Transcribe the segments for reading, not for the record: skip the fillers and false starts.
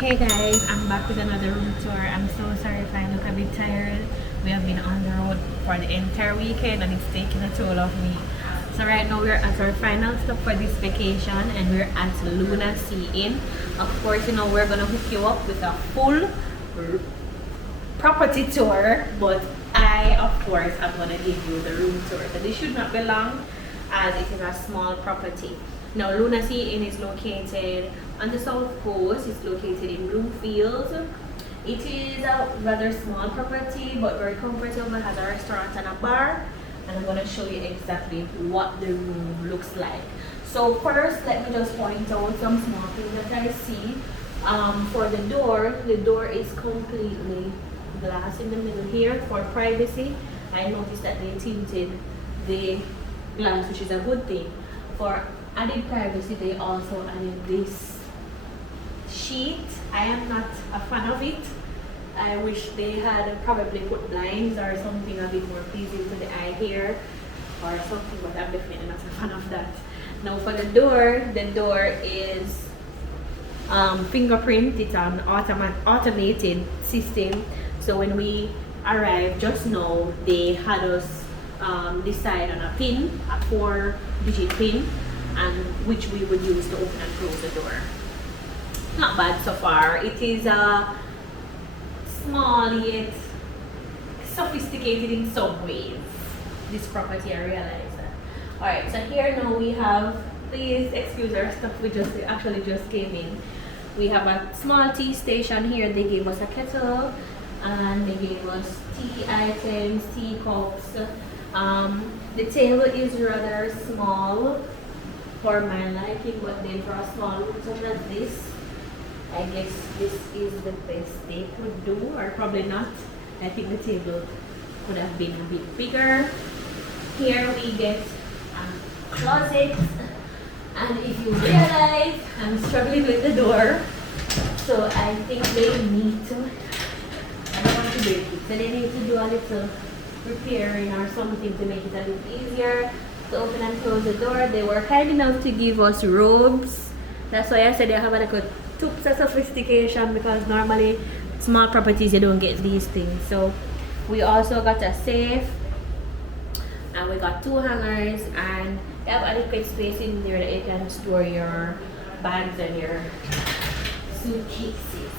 Hey guys, I'm back with another room tour. I'm so sorry if I look a bit tired. We have been on the road for the entire weekend and it's taking a toll of me. So right now we're at our final stop for this vacation and we're at Luna Sea Inn. Of course, you know, we're gonna hook you up with a full property tour, but I of course am gonna give you the room tour. So this should not be long as it is a small property. Now Luna Sea Inn is located on the south coast. It's located in Bluefields. It is a rather small property but very comfortable. It has a restaurant and a bar, and I'm going to show you exactly what the room looks like. So first, let me just point out some small things that I see. For the door is completely glass in the middle here for privacy. I noticed that they tinted the glass, which is a good thing. For added privacy, they also added this sheet. I am not a fan of it. I wish they had probably put blinds or something a bit more pleasing to the eye here or something, but I'm definitely not a fan of that. Now for the door is fingerprint. It's an automated system. So when we arrived just now, they had us decide on a pin, a 4-digit pin, and which we would use to open and close the door. Not bad so far. It is small yet sophisticated in some ways. This property, I realize that. Alright, so here now we have, please excuse our stuff, we actually just came in. We have a small tea station here. They gave us a kettle and they gave us tea items, tea cups. The table is rather small for my liking, but then for a small room such as this, I guess this is the best they could do, or probably not. I think the table could have been a bit bigger. Here we get a closet, and if you realize, I'm struggling with the door, so I think they need to, I don't want to break it, so they need to do a little repairing or something to make it a little easier to open and close the door. They were kind enough to give us robes. That's why I said they have like a tools of sophistication, because normally small properties you don't get these things. So we also got a safe, and we got 2 hangers, and you have adequate space in there that you can store your bags and your suitcases.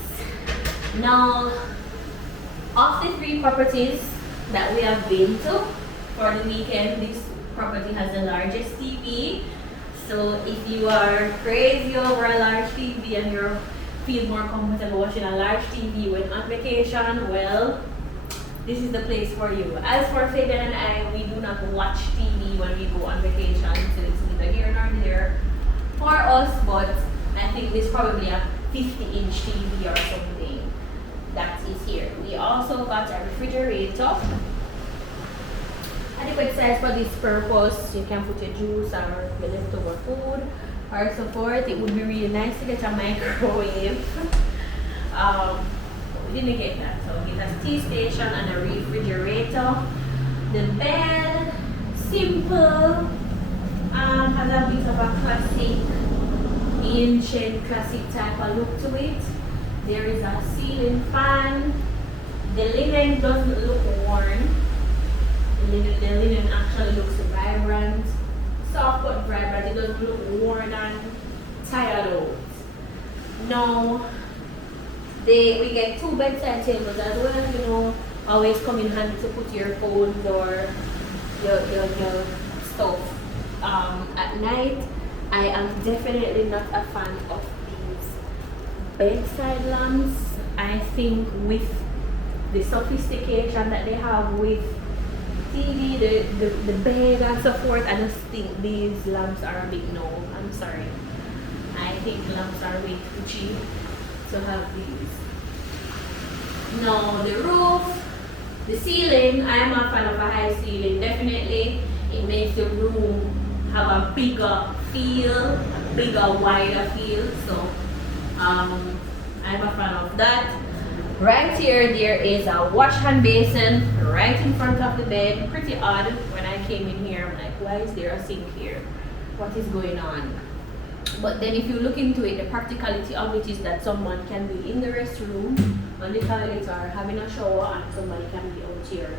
Now, of the 3 properties that we have been to for the weekend, this property has the largest TV. So if you are crazy over a large TV and you feel more comfortable watching a large TV when on vacation, well, this is the place for you. As for Fabian and I, we do not watch TV when we go on vacation, so it's neither here nor there for us, but I think this is probably a 50-inch TV or something that is here. We also got a refrigerator. Adequate size for this purpose. You can put your juice or your leftover food or so forth. It would be really nice to get a microwave. But we didn't get that. So we get a tea station and a refrigerator. The bed, simple, has a bit of a classic, ancient classic type of look to it. There is a ceiling fan. The linen doesn't look worn. The linen actually looks vibrant, soft but vibrant. It doesn't look worn and tired out. Now, we get 2 bedside tables as well. You know, always come in handy to put your phones or your stuff at night. I am definitely not a fan of these bedside lamps. I think with the sophistication that they have with TV, the bed and so forth, I just think these lamps are a bit no. I'm sorry. I think lamps are way too cheap to have these. Now the roof, the ceiling, I am a fan of a high ceiling. Definitely, it makes the room have a bigger feel, a bigger, wider feel. So I'm a fan of that. Right here, there is a wash hand basin right in front of the bed. Pretty odd. When I came in here, I'm like, why is there a sink here? What is going on? But then if you look into it, the practicality of it is that someone can be in the restroom on the toilet or having a shower, and somebody can be out here,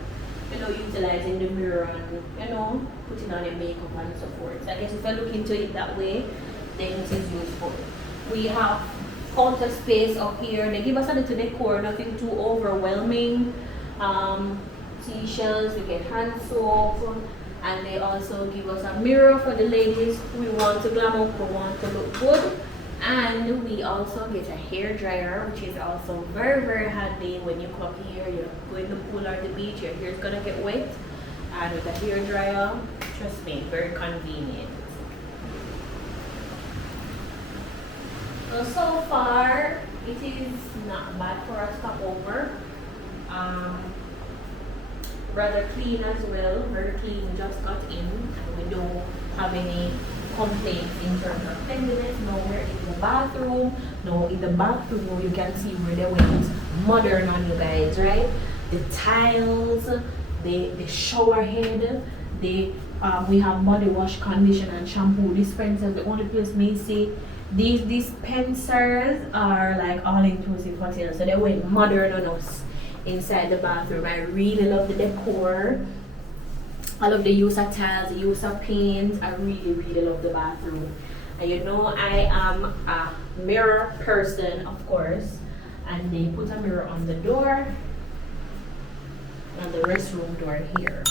you know, utilizing the mirror and, you know, putting on your makeup and so forth. So I guess if I look into it that way, then it is useful. We have counter space up here. They give us a little decor, nothing too overwhelming. Seashells, we get hand soap, and they also give us a mirror for the ladies. We want to glam up, we want to look good. And we also get a hair dryer, which is also very, very handy when you come here, you're going to the pool or the beach, your hair is gonna get wet. And with a hair dryer, trust me, very convenient. So far, it is not bad for a stopover. Rather clean as well, very clean. We just got in and we don't have any complaints in terms of cleanliness. Nowhere in the bathroom. No, in the bathroom you can see where they went modern on you guys, right? The tiles, the shower head, we have body wash, conditioner, and shampoo dispensers. The only place may see these dispensers are like all-inclusive hotel, so they went modern on us inside the bathroom. I really love the decor. I love the use of tiles, the use of paint. I really, really love the bathroom. And you know, I am a mirror person, of course. And they put a mirror on the door, on the restroom door here.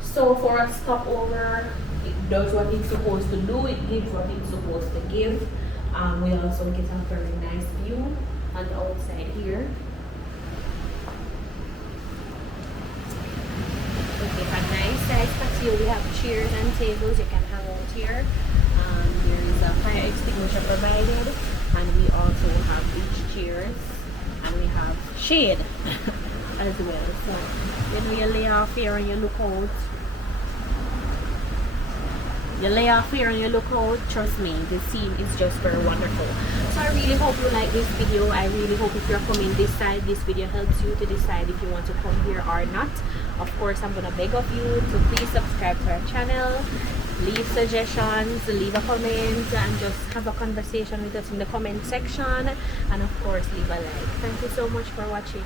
So for a stopover, it does what it's supposed to do. It gives what it's supposed to give. We also get a very nice view on the outside here. We have a nice size patio. We have chairs and tables. You can hang out here. There is a fire extinguisher provided, and we also have beach chairs, and we have shade as well. So you know, you lay off here and you look out. You lay off here and you look out. Trust me, the scene is just very wonderful. So I really hope you like this video. I really hope if you're coming this side, this video helps you to decide if you want to come here or not. Of course, I'm gonna beg of you to please subscribe to our channel, leave suggestions, leave a comment, and just have a conversation with us in the comment section, and of course leave a like. Thank you so much for watching.